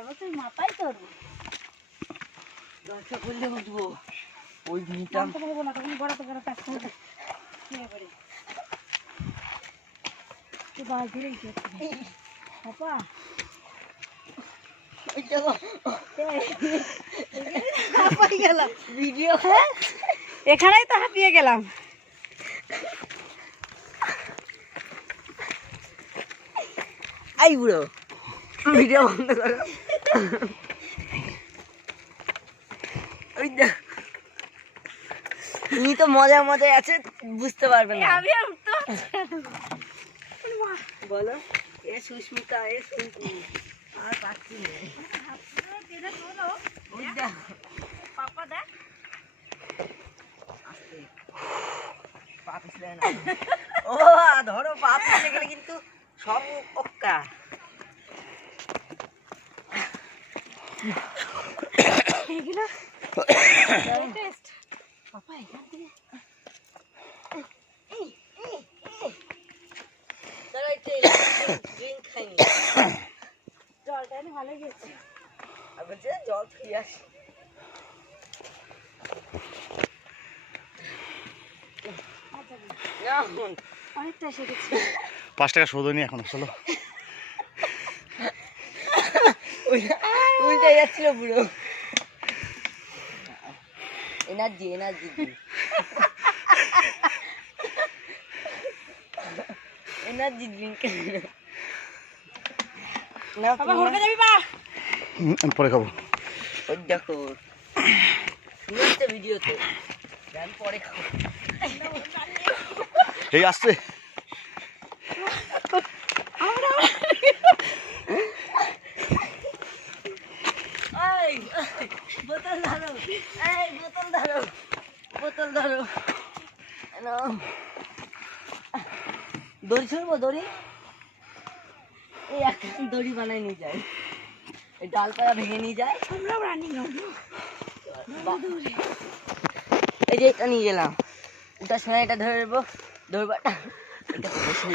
পার্বতীর মাথায় তোর দশটা করলে উঠবো ওই ভিটা বলবো না তখন বড় তো বড় কাজ করবে বাস ধরেই পাপা ভিডিও এখানেই তো হাঁপিয়ে গেলাম। আই বুড়ো ভিডিও বন্ধ করো। তুমি তো মজায় মজায় আছে বুঝতে পারবে না। আমি আর উঠতে বলো এ সুস্মিতা এ সুস্মি আর পাচ্ছি না। পাপা দেখ পা পিছলে না। ও ধরো পা পিছলে গেলে কিন্তু সব পক্কা। এগুলো টেস্ট পাপা এখান থেকে ড্রিঙ্ক খাইনি জলটা এনে ভালো গেছে। জল খেয়ে আসি। অনেকটা এসে গেছে। 5 টাকা শোধনি এখন চলো। উল্টে যাচ্ছিল পুরো। এনার্জি এনার্জি এনার্জি ড্রিঙ্ক না বাবা হুড়কে যাবি বা পরে খাবো। ওই দেখো নিচে ভিডিওতে গান পরে খাবো। এই আসছে এই বোতল ধরো এই বোতল ধরো বোতল ধরো দড়ি ছড়বো দড়ি এই একটা দড়ি বানাই নিয়ে যায় এই ডালপালা ভেঙে নিয়ে যায়। আমরা রানিং এই যে এটা নিয়ে গেলাম ওটার সময় এটা ধরে নেবো দৌড়বাটা এটা বসে